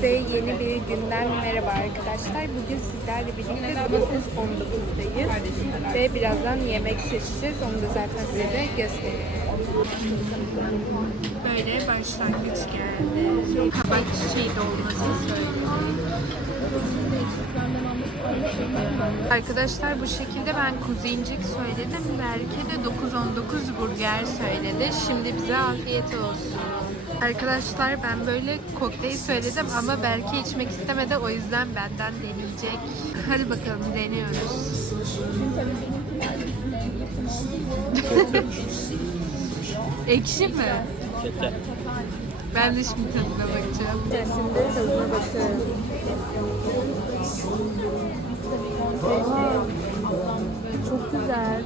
Herkese yeni bir günden merhaba arkadaşlar. Bugün sizlerle birlikte 9-19'dayız ve birazdan yemek seçeceğiz. Onu da zaten size göstereyim. Böyle başlangıç geldi. Kabak çiçeği dolması söyledi. Arkadaşlar bu şekilde ben kuzincik söyledim. Berke de 9-19 burger söyledi. Şimdi bize afiyet olsun. Arkadaşlar ben böyle kokteyl söyledim ama Berke içmek istemedi. O yüzden benden deneyecek. Hadi bakalım deniyoruz. Ekşi mi? Ben de şimdi tadına bakacağım. Şimdi tadına bakıyorum. Çok güzel.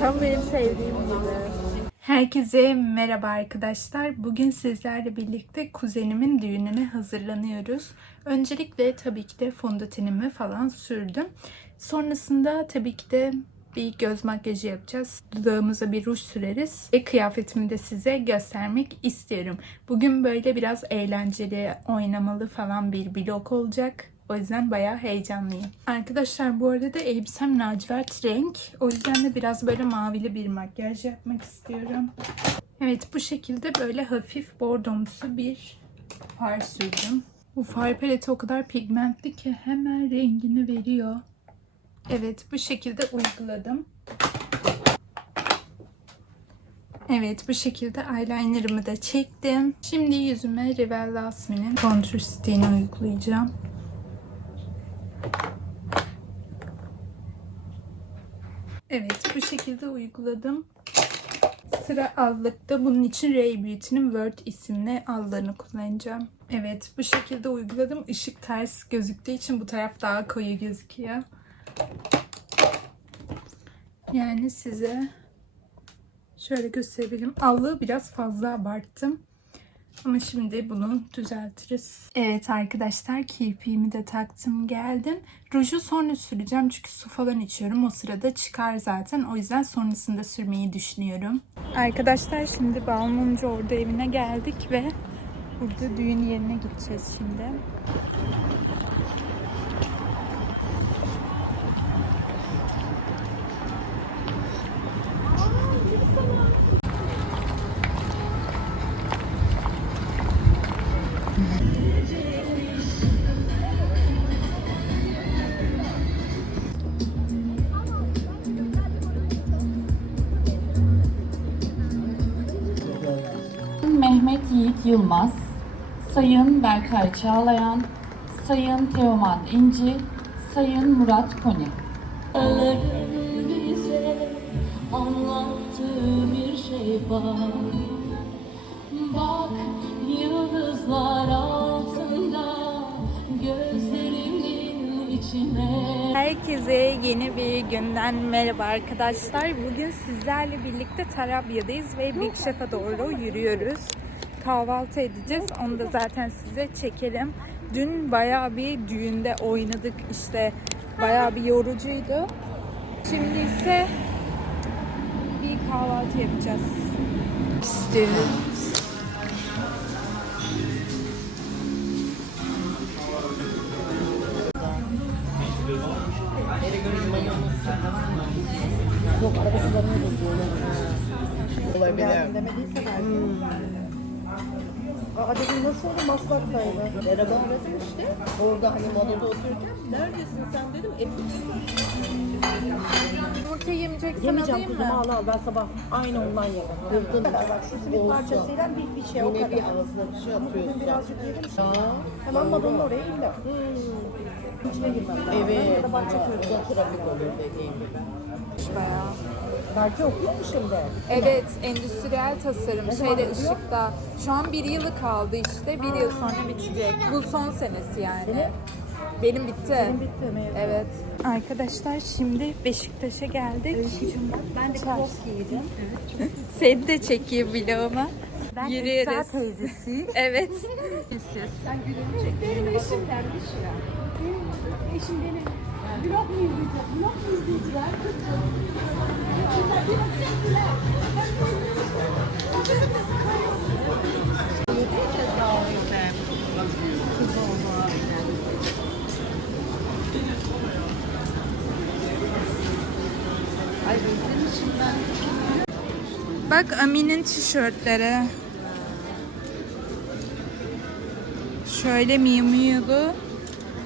Tam benim sevdiğim gibi. Herkese merhaba arkadaşlar. Bugün sizlerle birlikte kuzenimin düğününe hazırlanıyoruz. Öncelikle tabii ki de fondötenimi falan sürdüm. Sonrasında tabii ki de bir göz makyajı yapacağız. Dudağımıza bir ruj süreriz. Ve kıyafetimi de size göstermek istiyorum. Bugün böyle biraz eğlenceli, oynamalı falan bir vlog olacak. O yüzden bayağı heyecanlıyım. Arkadaşlar bu arada da elbisem lacivert renk. O yüzden de biraz böyle mavili bir makyaj yapmak istiyorum. Evet bu şekilde böyle hafif bordomsu bir far sürdüm. Bu far paleti o kadar pigmentli ki hemen rengini veriyor. Evet bu şekilde uyguladım. Evet bu şekilde eyelinerımı da çektim. Şimdi yüzüme Rivel Lasmi'nin contour stick'ini uygulayacağım. Evet bu şekilde uyguladım. Sıra allıkta bunun için Ray Beauty'nin Word isimli allarını kullanacağım. Evet bu şekilde uyguladım. Işık ters gözüktüğü için bu taraf daha koyu gözüküyor. Yani size şöyle gösterebilirim. Allığı biraz fazla abarttım. Ama şimdi bunu düzeltiriz. Evet arkadaşlar kirpiğimi de taktım geldim. Ruju sonra süreceğim çünkü su falan içiyorum. O sırada çıkar zaten. O yüzden sonrasında sürmeyi düşünüyorum. Arkadaşlar şimdi Balmumcu orada evine geldik ve burada düğün yerine gideceğiz şimdi. Yılmaz, Sayın Berkay Çağlayan, Sayın Teoman İnci, Sayın Murat Koni. bize anlattığı bir şey var Bak yıldızlar altında gözlerimin içine Herkese yeni bir günden merhaba arkadaşlar. Bugün sizlerle birlikte Tarabya'dayız ve Big Chef'e doğru yürüyoruz. Kahvaltı edeceğiz. Onu da zaten size çekelim. Dün bayağı bir düğünde oynadık işte. Bayağı bir yorucuydu. Şimdi ise bir kahvaltı yapacağız. İstiyoruz. Aa dedim nasıl oldu Maslak'taydı. Merhaba dedim işte. Orada hani modada otururken neredesin sen dedim. E, Yumurta yemeyeceksen yemeyeceğim alayım kuzum mı? al al ben sabah aynı ondan yedim. Kırdın. Bak şu simit parçasıyla bir, bir şey o kadar. Yine bir ağzına bir şey atıyorsun. Birazcık yedim. Hemen modanın oraya indim. İçine girmem lazım. Evet. Ya da bahçe. Burada trafik olur dediğim gibi. Bayağı. Belki okuyor mu şimdi? Evet, endüstriyel tasarım şeyde ışıkta. Şu an bir yılı kaldı işte. Bir yıl sonra bitecek. Bu son senesi yani. Benim bitti. Benim bitti mevzu. Evet. Arkadaşlar şimdi Beşiktaş'a geldik. Ben de kros giyeceğim. Seni de çekeyim vloguma. Ben Yürüyoruz. Esra teyzesi. Evet. Benim eşim dermiş ya eşim beni blok mu izleyecek, blok mu izleyecek? Bak Amin'in tişörtleri. Şöyle miyim miydi?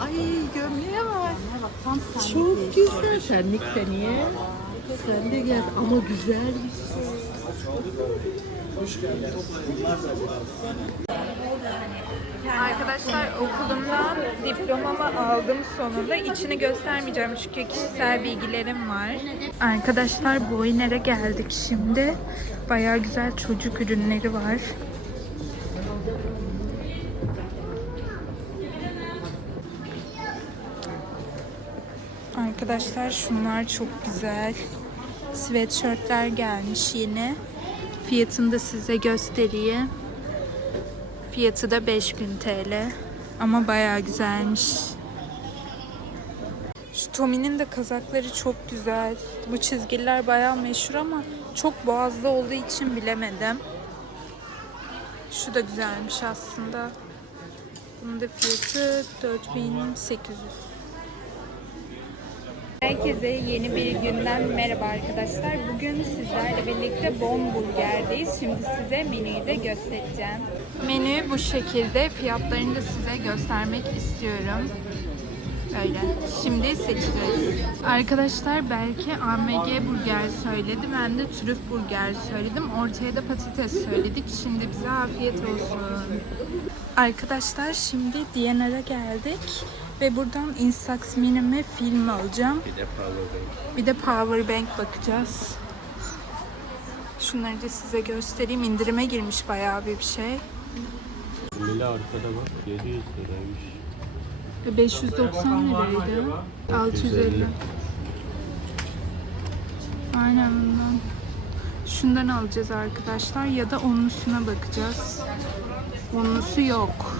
Ay gömleğe bak. Çok güzel. Senlik de niye? Sen de gel ama güzel bir şey. Arkadaşlar okulumdan diplomamı aldım sonunda. İçini göstermeyeceğim çünkü kişisel bilgilerim var. Arkadaşlar Boyner'e geldik şimdi. Bayağı güzel çocuk ürünleri var. Arkadaşlar şunlar çok güzel. Sweatshirtler gelmiş yine. Fiyatını da size göstereyim. Fiyatı da 5000 TL. Ama bayağı güzelmiş. Şu Tommy'nin de kazakları çok güzel. Bu çizgiler bayağı meşhur ama çok boğazlı olduğu için bilemedim. Şu da güzelmiş aslında. Bunun da fiyatı 4800. Herkese yeni bir günden merhaba arkadaşlar. Bugün sizlerle birlikte Bon Burger'deyiz. Şimdi size menüyü de göstereceğim. Menü bu şekilde. Fiyatlarını da size göstermek istiyorum. Böyle. Şimdi seçeceğiz. Arkadaşlar belki AMG burger söyledi. Ben de trüf burger söyledim. Ortaya da patates söyledik. Şimdi bize afiyet olsun. Arkadaşlar şimdi DNR'a geldik. Ve buradan Instax Mini'me film alacağım. Bir de Powerbank. Bir de Powerbank bakacağız. Şunları da size göstereyim. İndirime girmiş bayağı bir şey. Mili arkada bak 700 liraymış. Ve 590 liraydı. 650. Aynen bundan. Şundan alacağız arkadaşlar ya da onlusuna bakacağız. Onlusu yok.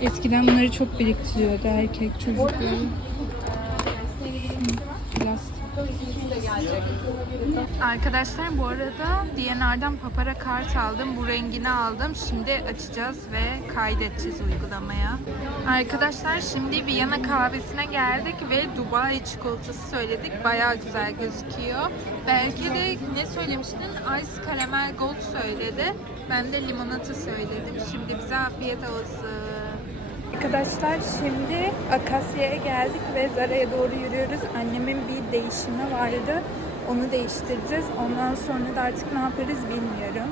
Eskiden bunları çok biriktiriyordu erkek çocukları. Arkadaşlar bu arada DNR'dan papara kart aldım. Bu rengini aldım. Şimdi açacağız ve kaydedeceğiz uygulamaya. Arkadaşlar şimdi Viyana kahvesine geldik ve Dubai çikolatası söyledik. Bayağı güzel gözüküyor. Belki de ne söylemiştin? Ice Caramel Gold söyledi. Ben de limonata söyledim. Şimdi bize afiyet olsun. Arkadaşlar şimdi Akasya'ya geldik ve Zara'ya doğru yürüyoruz. Annemin bir değişimi vardı. Onu değiştireceğiz. Ondan sonra da artık ne yaparız bilmiyorum.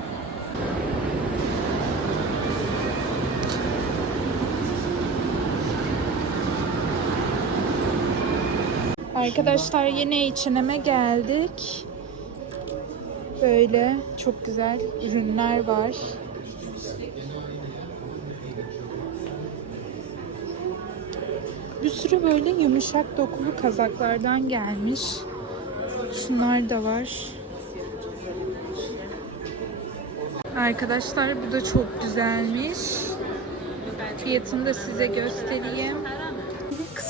Arkadaşlar yine H&M'e geldik. Böyle çok güzel ürünler var. Bir sürü böyle yumuşak dokulu kazaklardan gelmiş. Şunlar da var. Arkadaşlar bu da çok güzelmiş. Fiyatını da size göstereyim.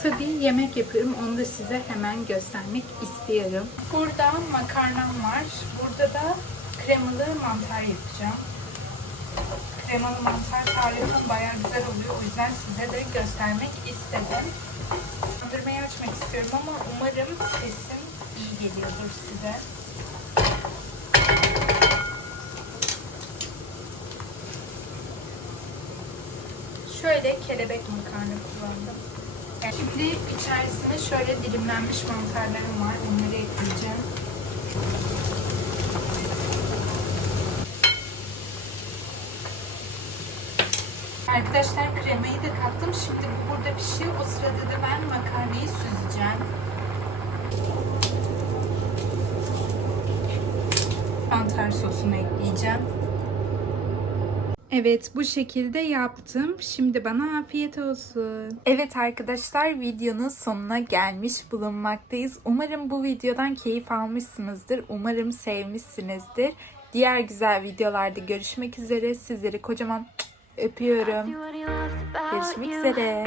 Kısa bir yemek yapıyorum. Onu da size hemen göstermek istiyorum. Burada makarnam var. Burada da kremalı mantar yapacağım. Kremalı mantar tarifim bayağı güzel oluyor. O yüzden size de göstermek istedim. Dondurmayı açmak istiyorum ama umarım sesim iyi geliyordur size. Şöyle kelebek makarna kullandım. Şimdi içerisine şöyle dilimlenmiş mantarlarım var. Onları ekleyeceğim. Arkadaşlar kremayı da kattım. Şimdi bu burada pişiyor. O sırada da ben makarnayı süzeceğim. Mantar sosunu ekleyeceğim. Evet bu şekilde yaptım. Şimdi bana afiyet olsun. Evet arkadaşlar videonun sonuna gelmiş bulunmaktayız. Umarım bu videodan keyif almışsınızdır. Umarım sevmişsinizdir. Diğer güzel videolarda görüşmek üzere. Sizleri kocaman öpüyorum. Görüşmek üzere.